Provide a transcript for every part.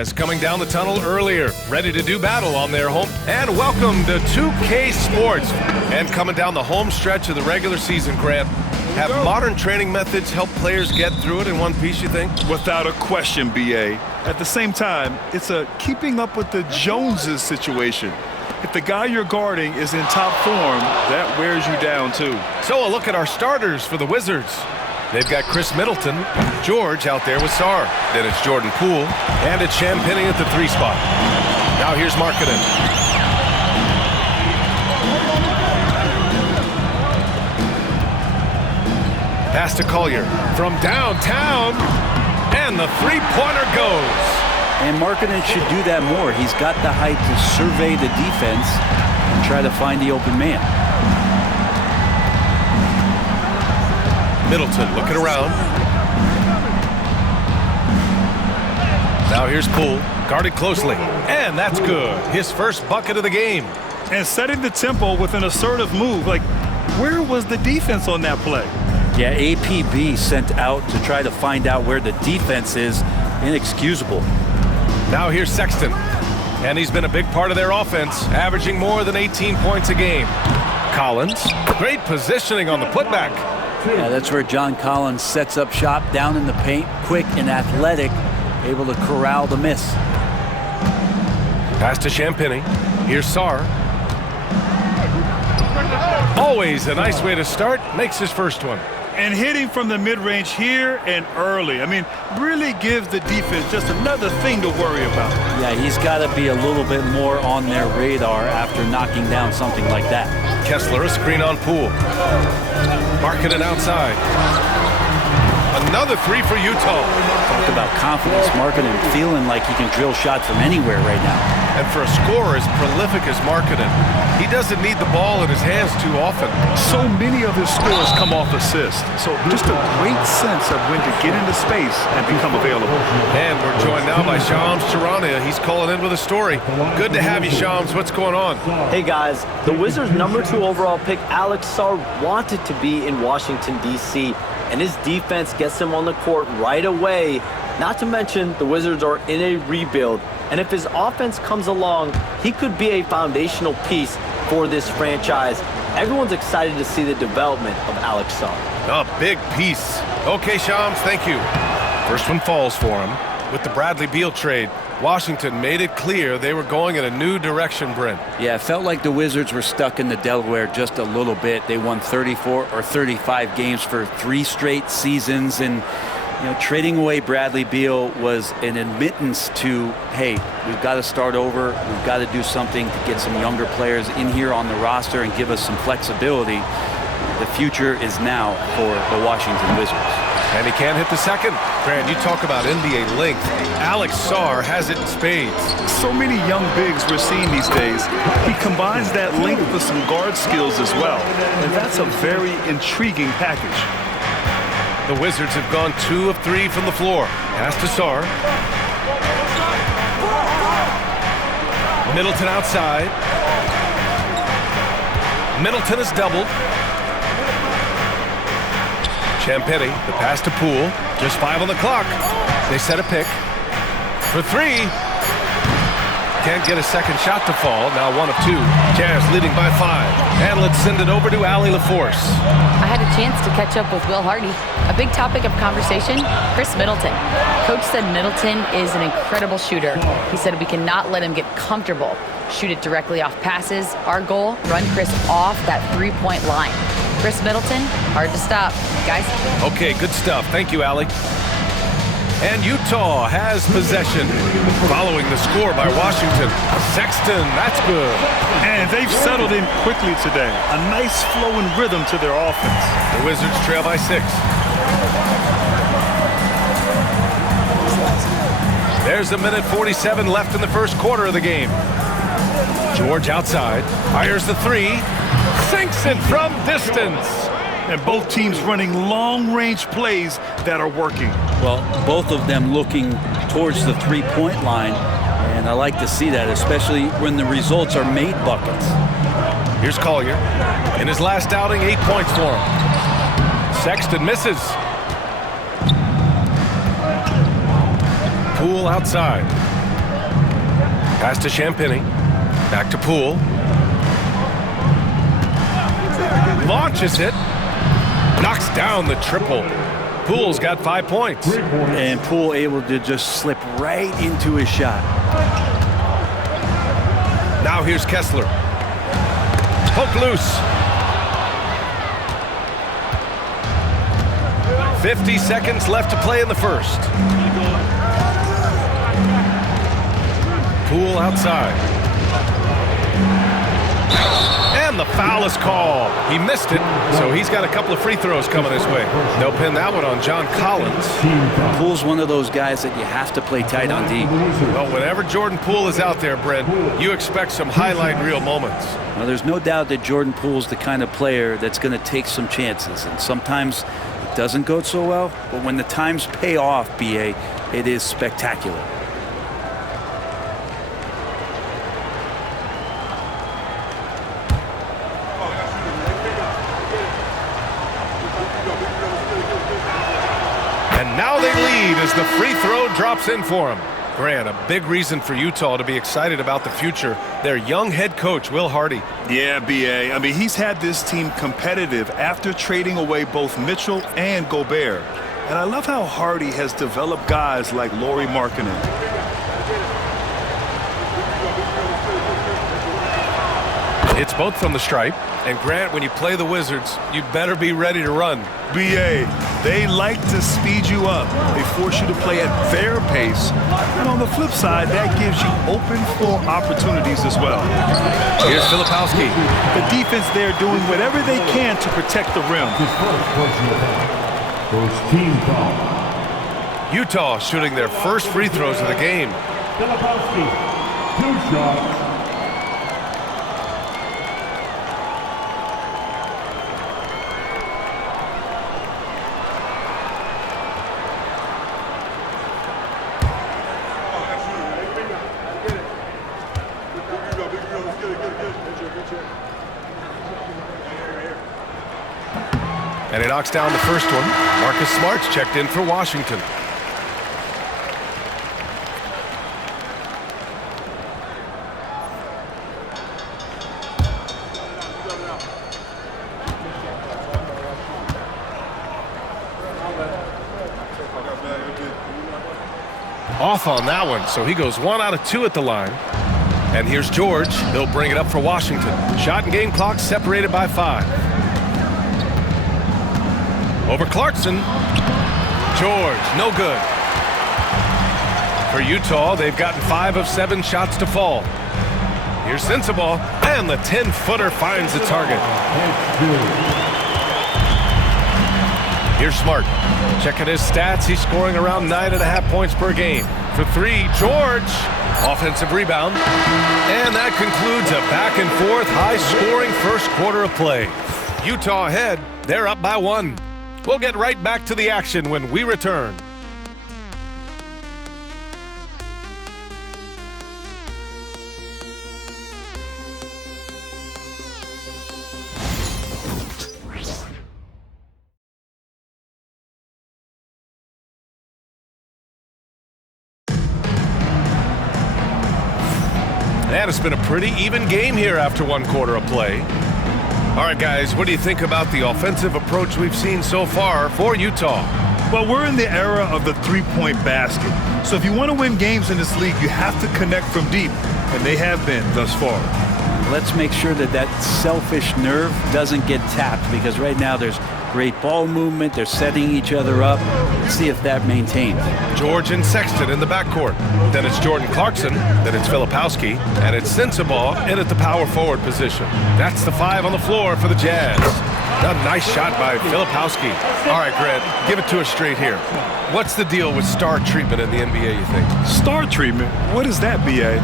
Jazz coming down the tunnel earlier, ready to do battle on their home. And welcome to 2K Sports. And coming down the home stretch of the regular season, Grant, have modern training methods helped players get through it in one piece, you think? Without a question, B.A. At the same time, it's a keeping up with the Joneses situation. If the guy you're guarding is in top form, that wears you down too. So a look at our starters for the Wizards. They've got Chris Middleton, George out there with Sarr. Then it's Jordan Poole, and it's Champagnie at the 3 spot. Now here's Markkanen. Pass to Collier from downtown, and the three-pointer goes. And Markkanen should do that more. He's got the height to survey the defense and try to find the open man. Middleton looking around. Now here's Poole, guarded closely, and that's good. His first bucket of the game. And setting the tempo with an assertive move. Like, where was the defense on that play? Yeah, APB sent out to try to find out where the defense is. Inexcusable. Now here's Sexton, and he's been a big part of their offense, averaging more than 18 points a game. Collins, great positioning on the putback. Yeah, that's where John Collins sets up shop down in the paint, quick and athletic, able to corral the miss. Pass to Champagnie. Here's Sarr. Always a nice way to start, makes his first one. And hitting from the mid-range here and early. I mean, really gives the defense just another thing to worry about. Yeah, he's got to be a little bit more on their radar after knocking down something like that. Kessler, a screen on Poole. Markkanen outside. Another three for Utah. Talk about confidence. Markkanen feeling like he can drill shots from anywhere right now. And for a scorer as prolific as Markkanen, he doesn't need the ball in his hands too often. So many of his scores come off assists. So just a great sense of when to get into space and become available. And we're joined now by Shams Charania. He's calling in with a story. Good to have you, Shams. What's going on? Hey, guys. The Wizards' #2 overall pick, Alex Sarr, wanted to be in Washington, D.C., and his defense gets him on the court right away. Not to mention, the Wizards are in a rebuild, and if his offense comes along, he could be a foundational piece for this franchise. Everyone's excited to see the development of Alex Sarr. A big piece. Okay, Shams, thank you. First one falls for him. With the Bradley Beal trade, Washington made it clear they were going in a new direction, Brent. Yeah, it felt like the Wizards were stuck in the Delaware just a little bit. They won 34 or 35 games for 3 straight seasons, and trading away Bradley Beal was an admittance to, hey, we've got to start over. We've got to do something to get some younger players in here on the roster and give us some flexibility. The future is now for the Washington Wizards. And he can't hit the second. Grant, you talk about NBA length. Alex Sarr has it in spades. So many young bigs we're seeing these days. He combines that length with some guard skills as well. And that's a very intriguing package. The Wizards have gone 2 of 3 from the floor. Pass to Sarr. Middleton outside. Middleton is doubled. Champagnie, the pass to Poole. Just 5 on the clock. They set a pick. For 3. Can't get a second shot to fall. Now 1 of 2. Jazz leading by 5. And let's send it over to Allie LaForce. I had a chance to catch up with Will Hardy. A big topic of conversation, Chris Middleton. Coach said Middleton is an incredible shooter. He said we cannot let him get comfortable. Shoot it directly off passes. Our goal, run Chris off that 3-point line. Chris Middleton, hard to stop. Guys? Okay, good stuff. Thank you, Allie. And Utah has possession following the score by Washington. Sexton, that's good. And they've settled in quickly today. A nice flowing rhythm to their offense. The Wizards trail by 6. There's a minute 47 left in the first quarter of the game. George outside, fires the 3, sinks it from distance. And both teams running long-range plays that are working. Well, both of them looking towards the 3-point line, and I like to see that, especially when the results are made buckets. Here's Collier. In his last outing, 8 points for him. Sexton misses. Poole outside. Pass to Champagny. Back to Poole. Launches it. Knocks down the triple. Poole's got 5 points. And Poole able to just slip right into his shot. Now here's Kessler. Poke loose. 50 seconds left to play in the first. Poole outside. And the foul is called. He missed it, so he's got a couple of free throws coming his way. They'll pin that one on John Collins. Poole's one of those guys that you have to play tight on D. Well, whenever Jordan Poole is out there, Brent, you expect some highlight reel moments. Well, there's no doubt that Jordan Poole's the kind of player that's going to take some chances, and sometimes it doesn't go so well, but when the times pay off, BA, it is spectacular. And now they lead as the free throw drops in for him. Grant, a big reason for Utah to be excited about the future. Their young head coach, Will Hardy. Yeah, B.A. I mean, he's had this team competitive after trading away both Mitchell and Gobert. And I love how Hardy has developed guys like Lauri Markkanen. It's both from the stripe. And Grant, when you play the Wizards, you better be ready to run. B.A., they like to speed you up. They force you to play at their pace. And on the flip side, that gives you open floor opportunities as well. Here's Filipowski. The defense there doing whatever they can to protect the rim. First team foul. Utah shooting their first free throws of the game. Filipowski, 2 shots. And he knocks down the first one. Marcus Smart's checked in for Washington. Off on that one, so he goes 1 out of 2 at the line. And here's George. He'll bring it up for Washington. Shot and game clock separated by 5. Over Clarkson. George, no good. For Utah, they've gotten 5 of 7 shots to fall. Here's Sensabaugh, and the 10-footer finds the target. Here's Smart. Checking his stats, he's scoring around 9.5 points per game. For 3, George. Offensive rebound. And that concludes a back-and-forth, high-scoring first quarter of play. Utah ahead. They're up by 1. We'll get right back to the action when we return. And it's been a pretty even game here after 1 quarter of play. All right, guys, what do you think about the offensive approach we've seen so far for Utah? Well, we're in the era of the three-point basket. So if you want to win games in this league, you have to connect from deep, and they have been thus far. Let's make sure that that selfish nerve doesn't get tapped, because right now there's great ball movement. They're setting each other up. Let's see if that maintains. George and Sexton in the backcourt. Then it's Jordan Clarkson. Then it's Filipowski. And it's Sensabaugh in at the power forward position. That's the 5 on the floor for the Jazz. A nice shot by Filipowski. All right, Grant, give it to us straight here. What's the deal with star treatment in the NBA, you think? Star treatment? What is that, B.A.?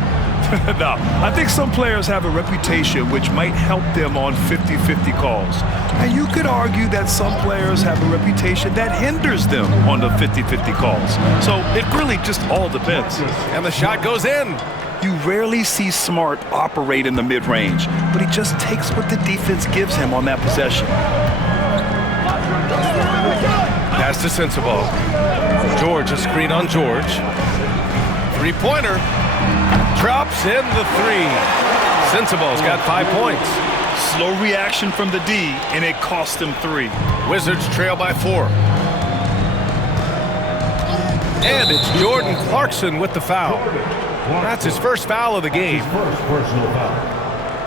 No, I think some players have a reputation which might help them on 50-50 calls. And you could argue that some players have a reputation that hinders them on the 50-50 calls. So it really just all depends. And the shot goes in. You rarely see Smart operate in the mid-range, but he just takes what the defense gives him on that possession. Pass to Sensabaugh. George, a screen on George. Three-pointer. Drops in the three. Sensabaugh's got 5 points. Slow reaction from the D, and it cost them 3. Wizards trail by 4. And it's Jordan Clarkson with the foul. That's his first foul of the game. First personal foul.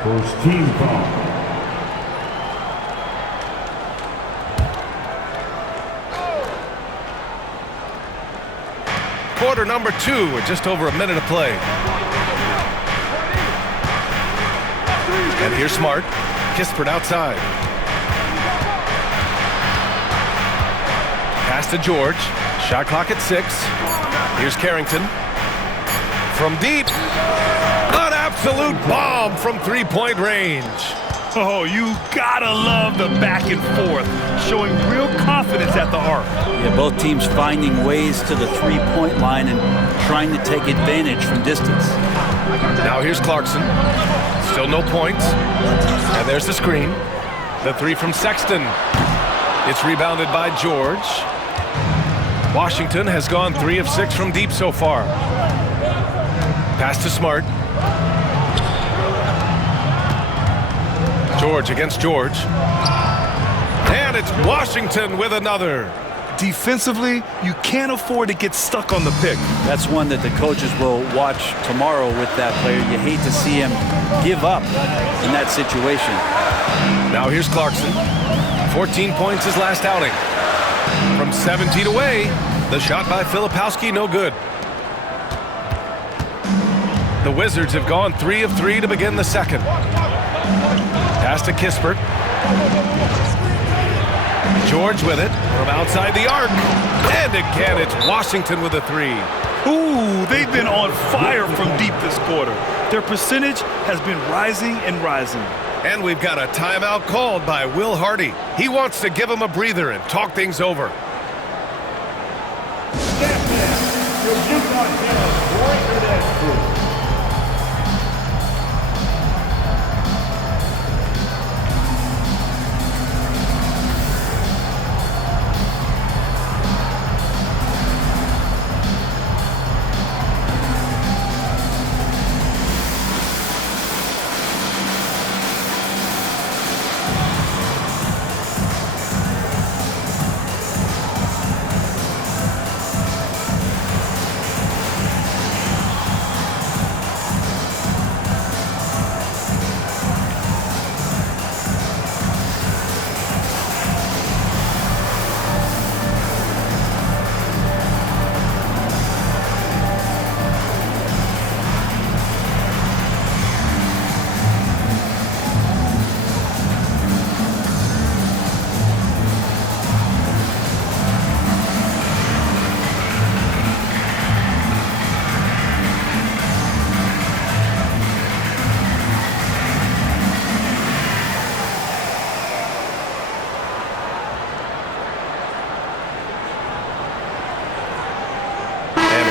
First team foul. Quarter number 2 with just over a minute to play. And here's Smart. Kispert outside. Pass to George. Shot clock at 6. Here's Carrington. From deep. An absolute bomb from three-point range. Oh, you gotta love the back and forth, showing real confidence at the arc. Yeah, both teams finding ways to the three-point line and trying to take advantage from distance. Now here's Clarkson. Still no points. And there's the screen. The three from Sexton. It's rebounded by George. Washington has gone 3 of 6 from deep so far. Pass to Smart. George against George. And it's Washington with another. Defensively, you can't afford to get stuck on the pick. That's one that the coaches will watch tomorrow with that player. You hate to see him give up in that situation. Now here's Clarkson. 14 points his last outing. From 17 away, the shot by Filipowski, no good. The Wizards have gone 3 of 3 to begin the second. Pass to Kispert. George with it from outside the arc. And again, it's Washington with a 3. Ooh, they've been on fire from deep this quarter. Their percentage has been rising and rising. And we've got a timeout called by Will Hardy. He wants to give him a breather and talk things over.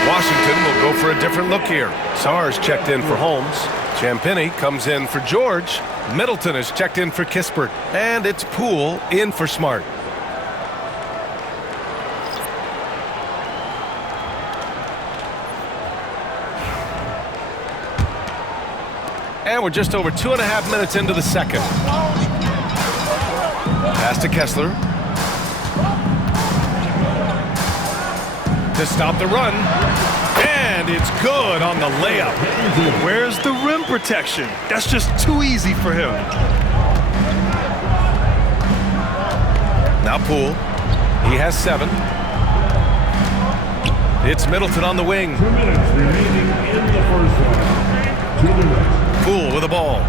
Washington will go for a different look here. Sars checked in for Holmes. Champagnie comes in for George. Middleton is checked in for Kispert. And it's Poole in for Smart. And we're just over 2.5 minutes into the second. Pass to Kessler. To stop the run. And it's good on the layup. Where's the rim protection? That's just too easy for him. Now Poole. He has 7. It's Middleton on the wing. 2 minutes remaining in the first half. 2 minutes. Poole with the ball.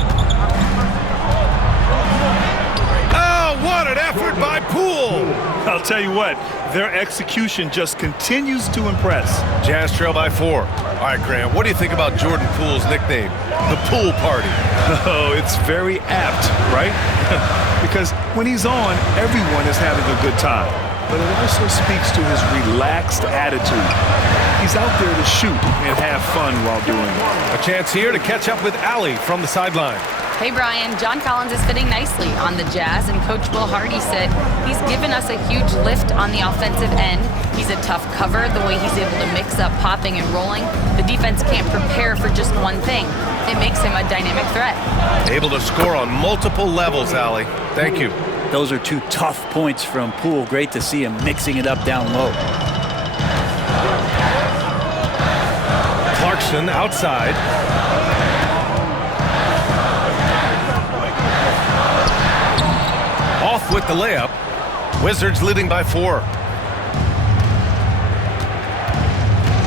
Oh, what an effort by Poole! I'll tell you what, their execution just continues to impress. Jazz trail by 4. All right, Graham, what do you think about Jordan Poole's nickname, the Poole Party? Oh, it's very apt, right? Because when he's on, everyone is having a good time. But it also speaks to his relaxed attitude. He's out there to shoot and have fun while doing it. A chance here to catch up with Allie from the sideline. Hey, Brian. John Collins is fitting nicely on the Jazz, and Coach Will Hardy said he's given us a huge lift on the offensive end. He's a tough cover, the way he's able to mix up popping and rolling. The defense can't prepare for just one thing. It makes him a dynamic threat. Able to score on multiple levels, Allie. Thank you. Those are two tough points from Poole. Great to see him mixing it up down low. Clarkson outside. Off with the layup. Wizards leading by 4.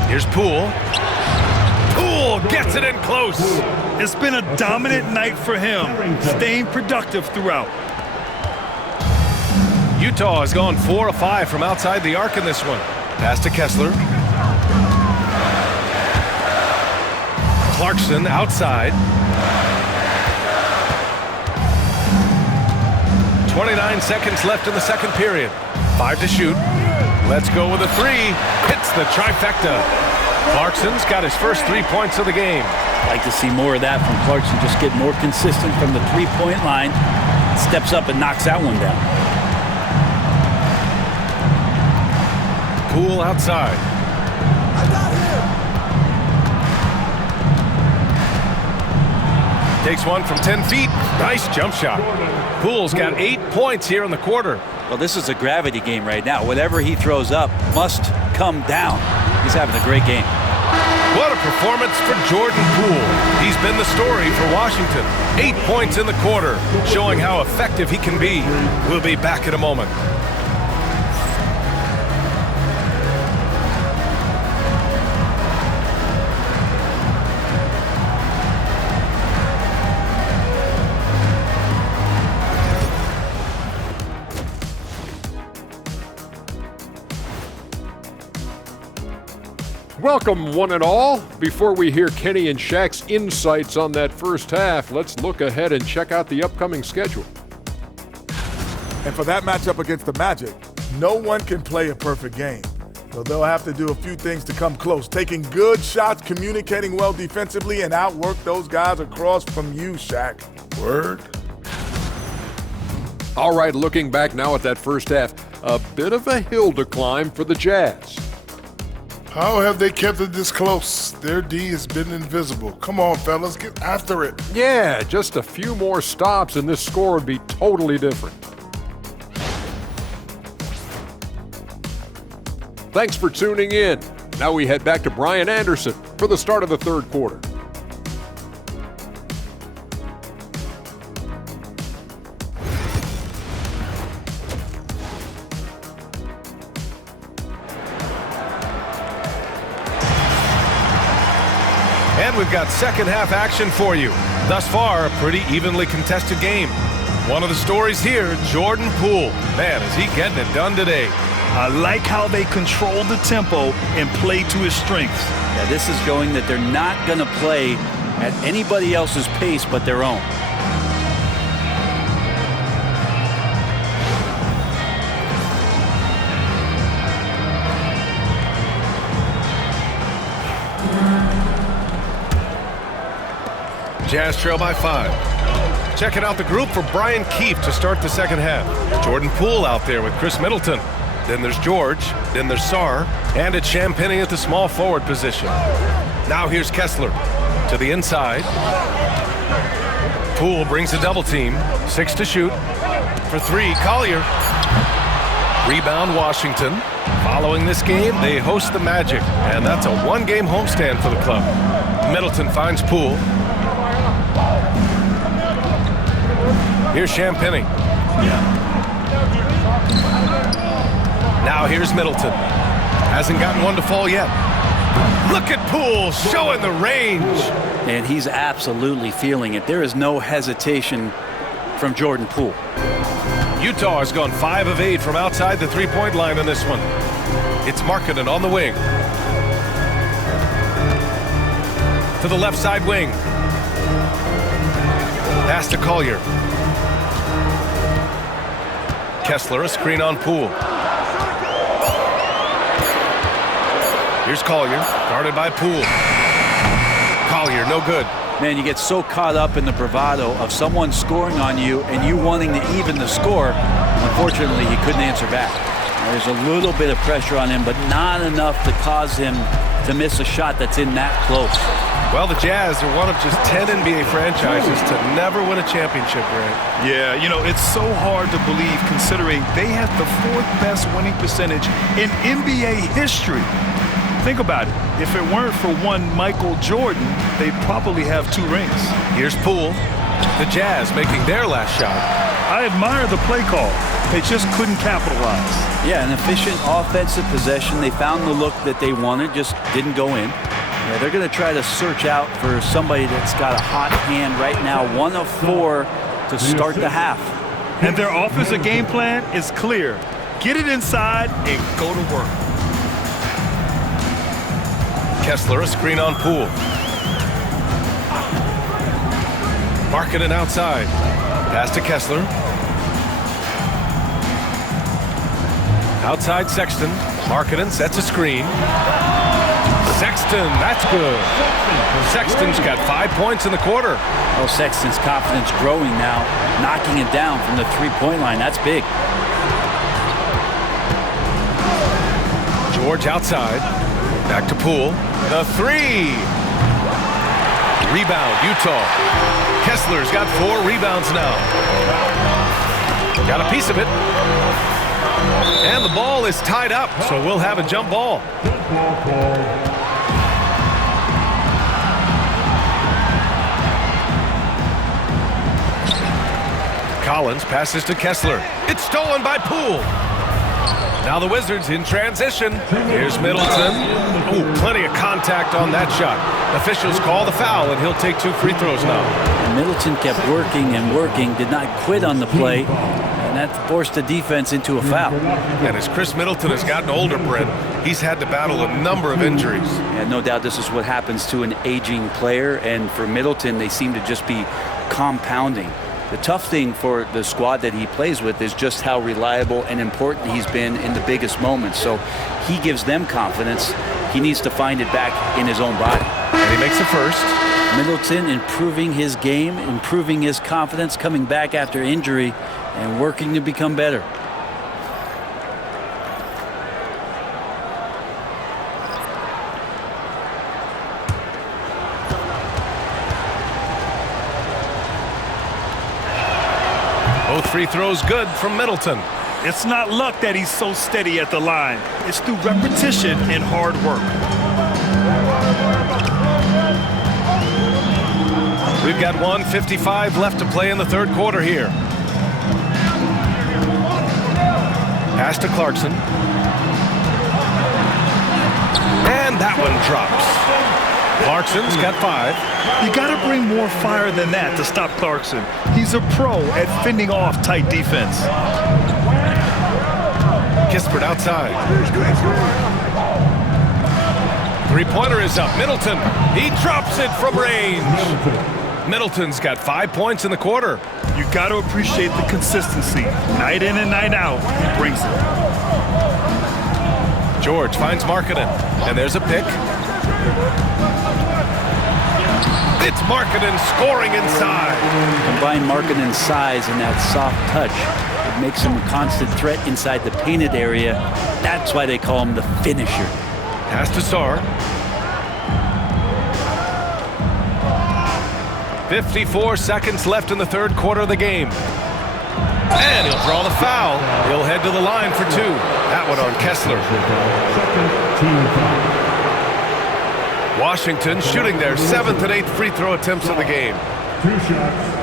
Here's Poole. Poole gets it in close. It's been a dominant night for him, staying productive throughout. Utah has gone 4 of 5 from outside the arc in this one. Pass to Kessler. Clarkson outside. 29 seconds left in the second period. 5 to shoot. Let's go with a 3. Hits the trifecta. Clarkson's got his first 3 points of the game. Like to see more of that from Clarkson. Just get more consistent from the 3-point line. Steps up and knocks that one down. Poole outside. Takes one from 10 feet. Nice jump shot. Poole's got 8 points here in the quarter. Well, this is a gravity game right now. Whatever he throws up must come down. He's having a great game. What a performance for Jordan Poole. He's been the story for Washington. 8 points in the quarter, showing how effective he can be. We'll be back in a moment. Welcome, one and all. Before we hear Kenny and Shaq's insights on that first half, let's look ahead and check out the upcoming schedule. And for that matchup against the Magic, no one can play a perfect game. So they'll have to do a few things to come close. Taking good shots, communicating well defensively, and outwork those guys across from you, Shaq. Word? All right, looking back now at that first half, a bit of a hill to climb for the Jazz. How have they kept it this close? Their D has been invisible. Come on, fellas, get after it. Yeah, just a few more stops and this score would be totally different. Thanks for tuning in. Now we head back to Brian Anderson for the start of the third quarter. And we've got second half action for you. Thus far, a pretty evenly contested game. One of the stories here, Jordan Poole. Man, is he getting it done today. I like how they control the tempo and play to his strengths. Yeah, this is showing that they're not going to play at anybody else's pace but their own. Jazz trail by 5. Checking out the group for Brian Keefe to start the second half. Jordan Poole out there with Chris Middleton. Then there's George. Then there's Sarr. And it's Champagnie at the small forward position. Now here's Kessler to the inside. Poole brings a double team. 6 to shoot. For 3, Collier. Rebound Washington. Following this game, they host the Magic. And that's a one-game homestand for the club. Middleton finds Poole. Here's Champagnie. Now here's Middleton. Hasn't gotten one to fall yet. Look at Poole showing the range. And he's absolutely feeling it. There is no hesitation from Jordan Poole. Utah has gone 5 of 8 from outside the three-point line in this one. It's Markkanen on the wing. To the left side wing. Pass to Collier. Kessler, a screen on Poole. Here's Collier, guarded by Poole. Collier, no good. Man, you get so caught up in the bravado of someone scoring on you and you wanting to even the score. Unfortunately, he couldn't answer back. There's a little bit of pressure on him, but not enough to cause him to miss a shot that's in that close. Well, the Jazz are one of just 10 NBA franchises to never win a championship, Grant. Yeah, you know, it's so hard to believe considering they had the 4th best winning percentage in NBA history. Think about it. If it weren't for one Michael Jordan, they'd probably have 2 rings. Here's Poole. The Jazz making their last shot. I admire the play call. They just couldn't capitalize. Yeah, an efficient offensive possession. They found the look that they wanted, just didn't go in. Yeah, they're going to try to search out for somebody that's got a hot hand right now. 1 of 4 to start the half. And their offensive game plan is clear. Get it inside and go to work. Kessler, a screen on Poole. Markkanen outside. Pass to Kessler. Outside Sexton. Markkanen sets a screen. Sexton, that's good. Sexton's got 5 points in the quarter. Oh, Sexton's confidence growing now, knocking it down from the three-point line. That's big. George outside. Back to Poole. The 3. Rebound, Utah. Kessler's got 4 rebounds now. Got a piece of it. And the ball is tied up, so we'll have a jump ball. Collins passes to Kessler. It's stolen by Poole. Now the Wizards in transition. Here's Middleton. Ooh, plenty of contact on that shot. Officials call the foul, and he'll take 2 free throws now. And Middleton kept working and working, did not quit on the play, and that forced the defense into a foul. And as Chris Middleton has gotten older, Brent, he's had to battle a number of injuries. Yeah, no doubt this is what happens to an aging player, and for Middleton, they seem to just be compounding. The tough thing for the squad that he plays with is just how reliable and important he's been in the biggest moments. So he gives them confidence. He needs to find it back in his own body. And he makes the first. Middleton improving his game, improving his confidence, coming back after injury, and working to become better. Both free throws good from Middleton. It's not luck that he's so steady at the line. It's through repetition and hard work. We've got 1:55 left to play in the third quarter here. Pass to Clarkson. And that one drops. Clarkson's got 5. You got to bring more fire than that to stop Clarkson. He's a pro at fending off tight defense. Kispert outside. Three-pointer is up. Middleton. He drops it from range. Middleton's got 5 points in the quarter. You got to appreciate the consistency. Night in and night out, he brings it. George finds Markkanen. And there's a pick. It's Markkanen scoring inside. Combine Markkanen's size and that soft touch. It makes him a constant threat inside the painted area. That's why they call him the finisher. Pass to Sarr. 54 seconds left in the third quarter of the game. And he'll draw the foul. He'll head to the line for 2. That one on Kessler. Washington shooting their 7th and 8th free throw attempts of the game. 2 shots.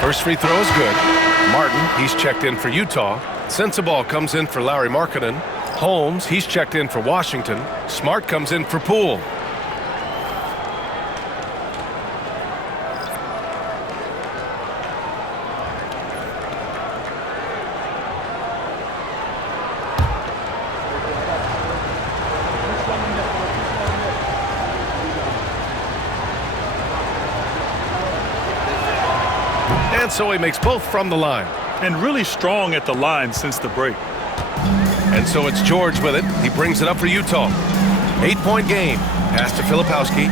First free throw is good. Martin, he's checked in for Utah. Sensabaugh comes in for Larry Markkanen. Holmes, he's checked in for Washington. Smart comes in for Poole. And so he makes both from the line. And really strong at the line since the break. And so it's George with it. He brings it up for Utah. 8-point game. Pass to Filipowski.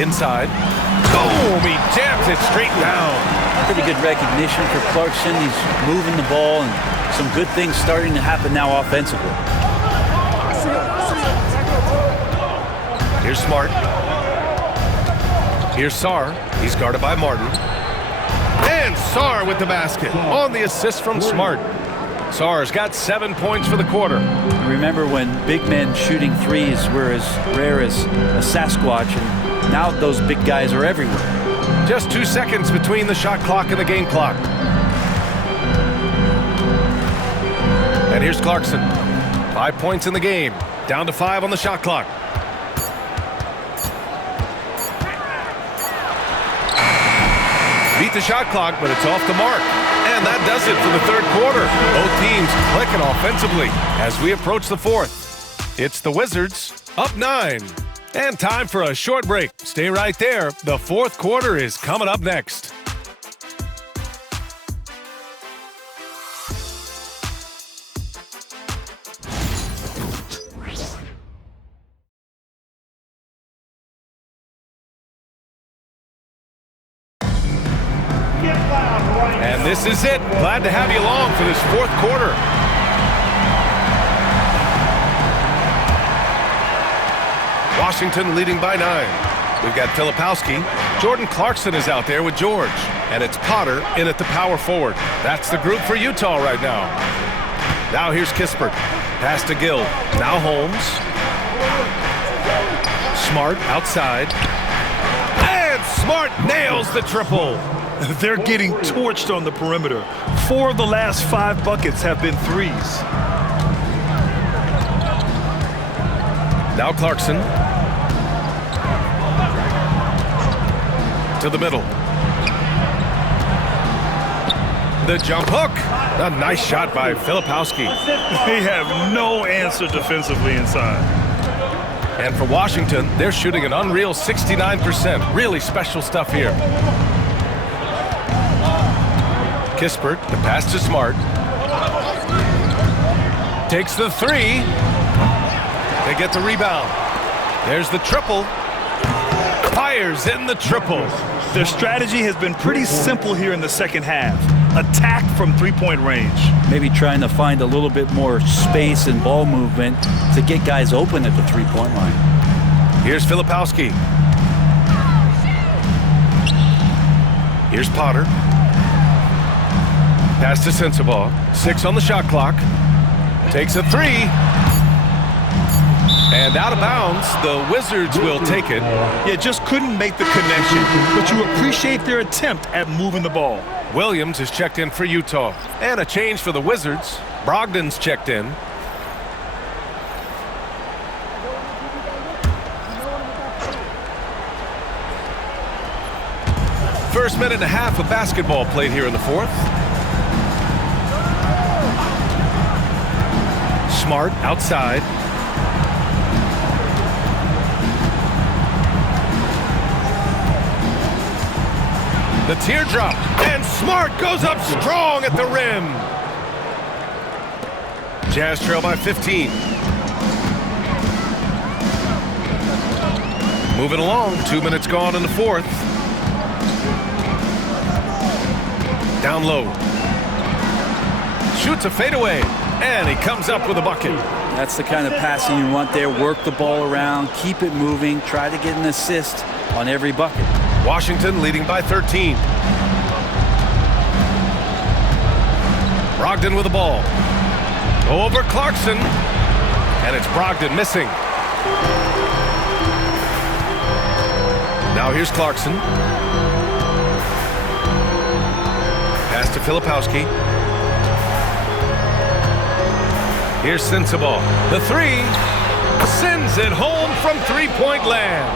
Inside. Boom! He jams it straight down. Pretty good recognition for Clarkson. He's moving the ball, and some good things starting to happen now offensively. Here's Smart. Here's Sarr. He's guarded by Martin. And Sarr with the basket on the assist from Smart. Sarr's got 7 points for the quarter. Remember when big men shooting threes were as rare as a Sasquatch, and now those big guys are everywhere. Just 2 seconds between the shot clock and the game clock. And here's Clarkson. 5 points in the game. Down to 5 on the shot clock. Beat the shot clock, but it's off the mark. And that does it for the third quarter. Both teams clicking offensively as we approach the fourth. It's the Wizards up 9. And time for a short break. Stay right there. The fourth quarter is coming up next. And this is it. Glad to have you along for this fourth quarter. Washington leading by 9. We've got Filipowski. Jordan Clarkson is out there with George. And it's Potter in at the power forward. That's the group for Utah right now. Now here's Kispert. Pass to Gill. Now Holmes. Smart outside. And Smart nails the triple. They're getting torched on the perimeter. 4 of the last 5 buckets have been threes. Now Clarkson. To the middle. The jump hook. A nice shot by Filipowski. They have no answer defensively inside. And for Washington, they're shooting an unreal 69%. Really special stuff here. Kispert, the pass to Smart. Takes the 3. They get the rebound. There's the triple. Fires in the triple. Their strategy has been pretty simple here in the second half. Attack from three-point range. Maybe trying to find a little bit more space and ball movement to get guys open at the three-point line. Here's Filipowski. Here's Potter. Pass to Sensabaugh. 6 on the shot clock. Takes a 3. And out of bounds, the Wizards will take it. Yeah, just couldn't make the connection, but you appreciate their attempt at moving the ball. Williams is checked in for Utah. And a change for the Wizards. Brogdon's checked in. First minute and a half of basketball played here in the fourth. Smart outside. The teardrop, and Smart goes up strong at the rim. Jazz trail by 15. Moving along, 2 minutes gone in the fourth. Down low. Shoots a fadeaway, and he comes up with a bucket. That's the kind of passing you want there. Work the ball around, keep it moving, try to get an assist on every bucket. Washington leading by 13. Brogdon with the ball. Over Clarkson. And it's Brogdon missing. Now here's Clarkson. Pass to Filipowski. Here's Sensabaugh. The 3. Sends it home from three-point land.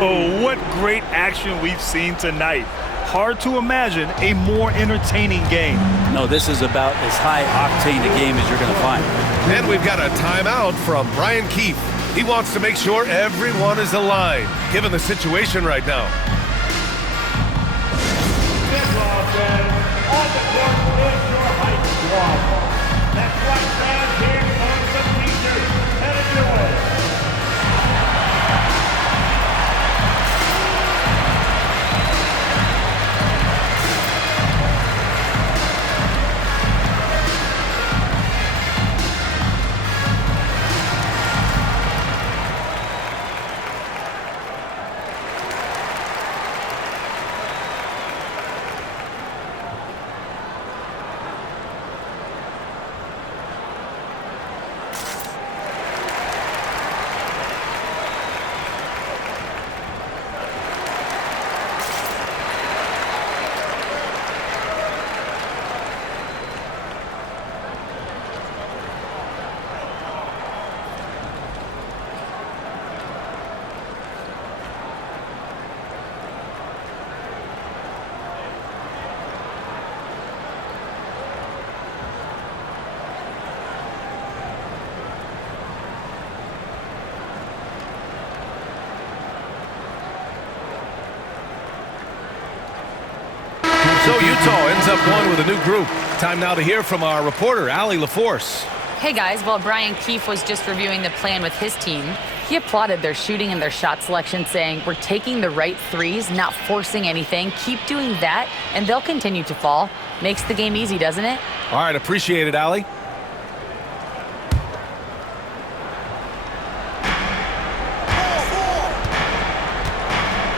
Oh, what great action we've seen tonight. Hard to imagine a more entertaining game. No, this is about as high-octane a game as you're going to find. And we've got a timeout from Brian Keefe. He wants to make sure everyone is aligned, given the situation right now. up one with a new group. Time now to hear from our reporter, Allie LaForce. Hey guys, while Brian Keefe was just reviewing the plan with his team, he applauded their shooting and their shot selection, saying, we're taking the right threes, not forcing anything. Keep doing that, and they'll continue to fall. Makes the game easy, doesn't it? All right, appreciate it, Allie.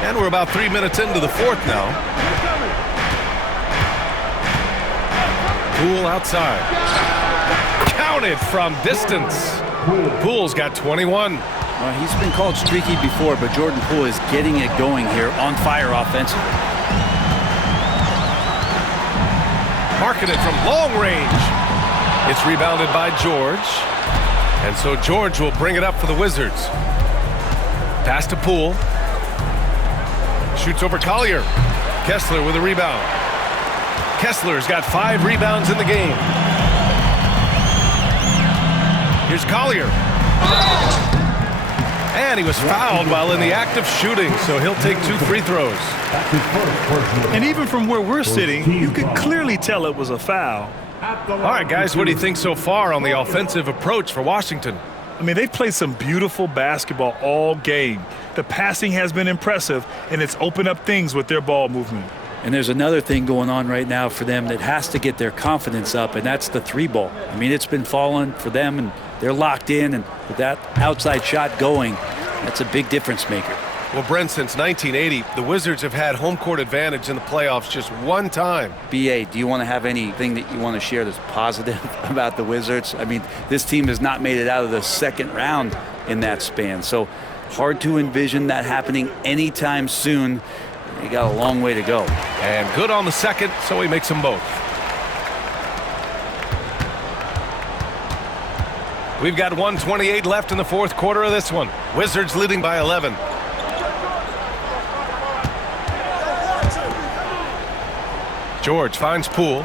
And we're about 3 minutes into the fourth now. Poole outside. Counted from distance. Poole's got 21. Well, he's been called streaky before, but Jordan Poole is getting it going here on fire offensively. Marking it from long range. It's rebounded by George. And so George will bring it up for the Wizards. Pass to Poole. Shoots over Collier. Kessler with a rebound. Kessler's got 5 rebounds in the game. Here's Collier. And he was fouled while in the act of shooting, so he'll take 2 free throws. And even from where we're sitting, you could clearly tell it was a foul. All right, guys, what do you think so far on the offensive approach for Washington? I mean, they've played some beautiful basketball all game. The passing has been impressive, and it's opened up things with their ball movement. And there's another thing going on right now for them that has to get their confidence up, and that's the 3-ball. I mean, it's been falling for them, and they're locked in, and with that outside shot going, that's a big difference maker. Well, Brent, since 1980, the Wizards have had home court advantage in the playoffs just one time. B.A., do you want to have anything that you want to share that's positive about the Wizards? I mean, this team has not made it out of the second round in that span, so hard to envision that happening anytime soon. You got a long way to go. And good on the second, so he makes them both. We've got 1:28 left in the fourth quarter of this one. Wizards leading by 11. George finds Poole.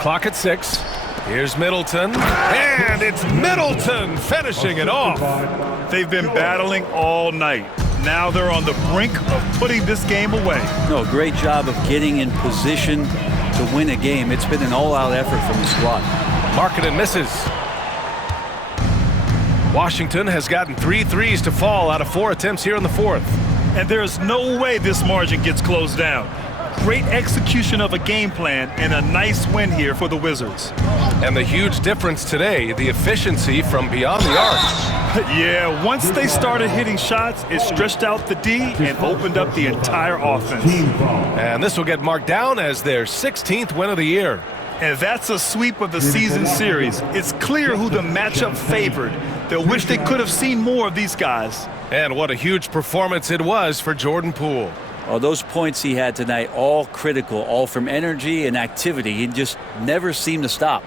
Clock at 6. Here's Middleton. And it's Middleton finishing it off. They've been battling all night. Now they're on the brink of putting this game away. No, great job of getting in position to win a game. It's been an all-out effort from the squad. Markkanen misses. Washington has gotten 3 threes to fall out of 4 attempts here in the fourth. And there's no way this margin gets closed down. Great execution of a game plan and a nice win here for the Wizards. And the huge difference today, the efficiency from beyond the arc. Yeah, once they started hitting shots, it stretched out the D and opened up the entire offense. And this will get marked down as their 16th win of the year. And that's a sweep of the season series. It's clear who the matchup favored. They'll wish they could have seen more of these guys. And what a huge performance it was for Jordan Poole. Well, those points he had tonight, all critical, all from energy and activity. He just never seemed to stop.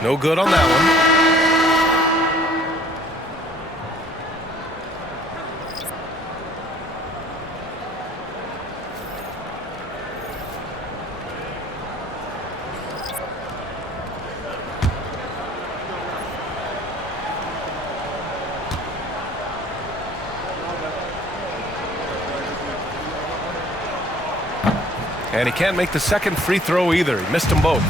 No good on that one. And he can't make the second free throw either. He missed them both.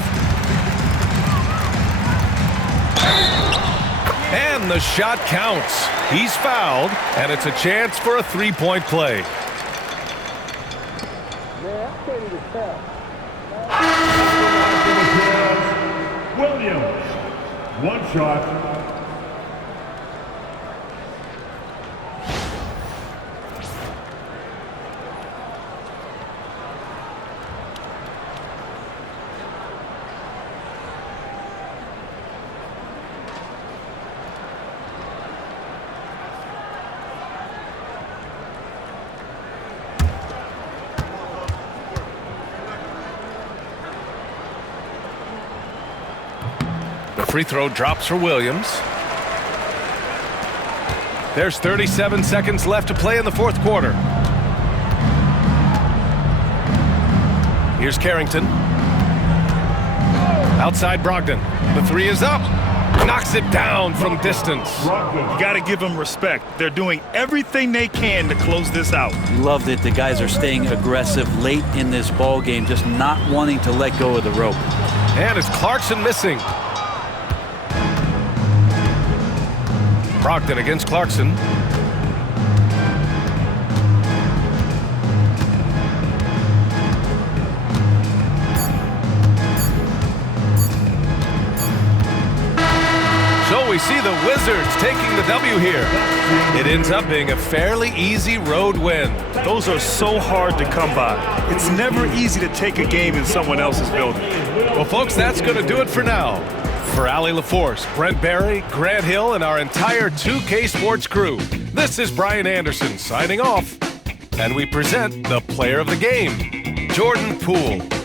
And the shot counts. He's fouled, and it's a chance for a three-point play. Williams, 1 shot. The free throw drops for Williams. There's 37 seconds left to play in the fourth quarter. Here's Carrington. Outside Brogdon. The three is up. Knocks it down from distance. You got to give them respect. They're doing everything they can to close this out. Love that the guys are staying aggressive late in this ball game, just not wanting to let go of the rope. And it's Clarkson missing. Brogdon against Clarkson. So we see the Wizards taking the W here. It ends up being a fairly easy road win. Those are so hard to come by. It's never easy to take a game in someone else's building. Well, folks, that's going to do it for now. For Allie LaForce, Brent Barry, Grant Hill, and our entire 2K Sports crew, this is Brian Anderson signing off. And we present the player of the game, Jordan Poole.